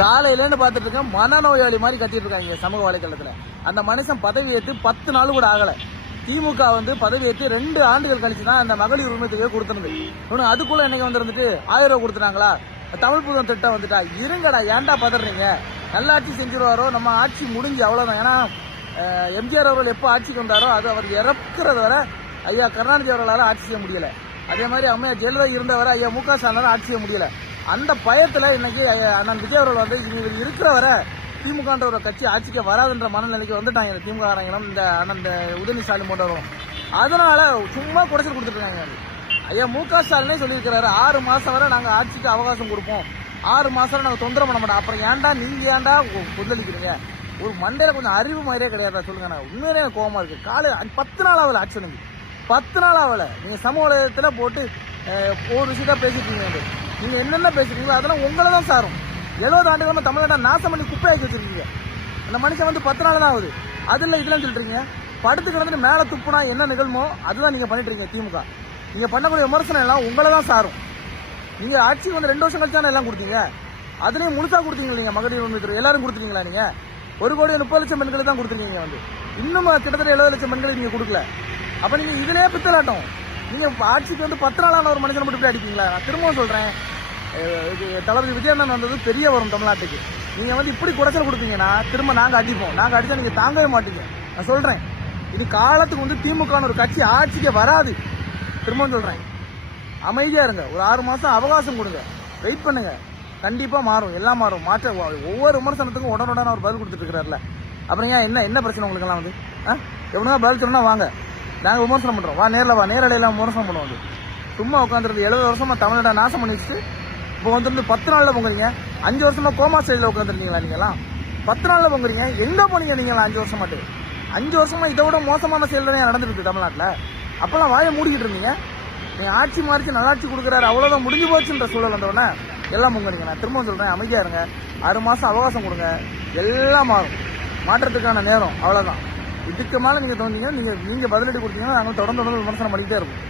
காலையிலேன்னு பார்த்துட்டு இருக்கேன், மனநோயாளி மாதிரி கத்திட்டு இருக்காங்க சமூக வலைதளத்தில். அந்த மனுஷன் பதவி ஏற்று 10 நாள் கூட ஆகலை. திமுக பதவி ஏற்று 2 ஆண்டுகள் கழிச்சு தான் அந்த மகளிர் உரிமை தொகையை கொடுத்துருது. இன்னும் அதுக்குள்ள என்னைக்கு வந்துருந்துட்டு 1000 ரூபா கொடுத்துட்டாங்களா? தமிழ் புதன் திட்டம் வந்துட்டா? இருங்கடா, ஏன்டா பதறீங்க? நல்லாட்சி செஞ்சிருவாரோ, நம்ம ஆட்சி முடிஞ்சு அவ்வளோதான். ஏன்னா எம்ஜிஆர் அவர்கள் எப்போ ஆட்சிக்கு வந்தாரோ அது அவர் இறக்குறது வரை ஐயா கருணாநிதி அவர்களால் ஆட்சி செய்ய முடியல. அதே மாதிரி அம்மையா ஜெயலலிதா இருந்தவரை ஐயா மு க ஸ்டாலினால ஆட்சி செய்ய முடியல. அந்த பயத்தில் இன்னைக்கு அண்ணன் விஜய் அவர்கள் இவங்க இருக்கிற வரை திமுகன்ற ஒரு கட்சி ஆட்சிக்கு வராதுன்ற மனநிலைக்கு வந்துட்டாங்க திமுக காரங்களும் இந்த அண்ணன் உதயநிதி ஸ்டாலின் போன்றவரும். அதனால சும்மா குறைச்சல் கொடுத்துட்டு ஐயா மு க ஸ்டாலினே சொல்லியிருக்கிறாரு, 6 மாசம் வரை நாங்கள் ஆட்சிக்கு அவகாசம் கொடுப்போம், 6 மாசம் வரை நாங்கள் தொந்தரவு பண்ண மாட்டோம். அப்புறம் ஏன்டா நீங்க ஏன்டா கொந்தளிக்கிறீங்க? ஒரு மண்டையில கொஞ்சம் அறிவு மாதிரியே கிடையாதா சொல்லுங்க. நான் உண்மையிலே எனக்கு கோவமா இருக்கு. காலை 10 நாள் ஆகல ஆட்சி, 10 நாள் ஆகல. நீங்க சமூக வலைதளத்தில் போட்டு ஒரு விஷயத்தா பேசிட்டீங்க. நீங்க என்னென்ன பேசுறீங்களோ அதெல்லாம் உங்களை தான் சாரும். 70 ஆண்டுகள் தமிழ்நாட்டை நாசம் பண்ணி குப்பையாக்கி வச்சிருக்கீங்க. அந்த மனுஷன் 10 நாள் தான் ஆகுது. அதுல இதெல்லாம் சொல்றீங்க. படுத்து கிடந்துட்டு மேல துப்புனா என்ன நிகழ்மோ அதுதான் நீங்க பண்ணிட்டு இருக்கீங்க திமுக. நீங்க பண்ணக்கூடிய விமர்சனம் எல்லாம் உங்களை தான் சாரும். நீங்க ஆட்சிக்கு 2 வருஷம் கழிச்சு தானே எல்லாம் கொடுத்தீங்க. அதுலயும் முழுசா கொடுத்தீங்க. நீங்க மகளிர் உரிமை எல்லாரும் கொடுத்துருக்கீங்களா? நீங்க 1,30,00,000 பெண்களுக்கு தான் கொடுத்துருக்கீங்க. இன்னும் கிட்டத்தட்ட 70,00,000 பெண்களுக்கு நீங்க கொடுக்கல. அப்ப நீங்க இதுலயே பித்தலாட்டம். நீங்க ஆட்சிக்கு 10 நாளான ஒரு மனுஷனை மட்டும் அடிப்பீங்களா? நான் திரும்பவும் சொல்றேன், தளபதி விஜயண்ணன் வந்தது பெரிய வரும் தமிழ்நாட்டுக்கு. நீங்க இப்படி குறைச்சல் கொடுத்தீங்கன்னா திரும்ப நாங்க அடிப்போம். நாங்க அடிச்சா நீங்க தாங்கவே மாட்டீங்க. நான் சொல்றேன், இது காலத்துக்கு திமுக ஒரு கட்சி ஆட்சிக்கு வராது. திரும்பவும் சொல்றேன், அமைதியா இருங்க. ஒரு 6 மாசம் அவகாசம் கொடுங்க, வெயிட் பண்ணுங்க. கண்டிப்பா மாறும், எல்லாம் மாறும். மாற்ற ஒவ்வொரு விமர்சனத்துக்கும் உடனுடன் அவர் பதில் கொடுத்துட்டு இருக்கிறாருல. அப்புறம் ஏன் என்ன பிரச்சனை உங்களுக்கு எல்லாம் எவ்வளோ பதில் சொன்னா வாங்க, நாங்கள் விமர்சனம் பண்றோம். வா நேரில் வா, நேரடியெல்லாம் விமர்சனம் பண்ணுவோம். சும்மா உட்காந்துருந்து 70 வருஷமா தமிழ்நாட்டை நாசம் பண்ணி வச்சுட்டு இப்போ 10 நாள்ல பொங்குறீங்க. 5 வருஷமா கோமா ஸ்டைலில் உட்காந்துருந்தீங்களா? நீங்களாம் 10 நாள்ல பொங்குறீங்க. எங்க போனீங்க நீங்களா? 5 வருஷமாட்டு 5 வருஷமா இதை விட மோசமான செயல் தான் நடந்துட்டு இருக்கு தமிழ்நாட்டில். அப்பெல்லாம் வாயை மூடிக்கிட்டு இருந்தீங்க. நீங்க ஆட்சி மாறிச்சு, நல்லாட்சி கொடுக்குறாரு, அவ்வளவுதான் முடிஞ்சு போச்சுன்ற சூழல் வந்தோடனே எல்லாம் பொங்குறீங்க. நான் திரும்ப சொல்றேன், அமைதியா இருங்க. 6 மாசம் அவகாசம் கொடுங்க, எல்லாம் மாறும். மாற்றத்துக்கான நேரம் அவ்வளவுதான். இதுக்கு மேல நீங்க தோந்தீங்க, நீங்க பதிலடி கொடுத்தீங்கன்னா நாங்கள் தொடர்ந்து விமர்சனம் பண்ணிக்கிட்டே இருப்போம்.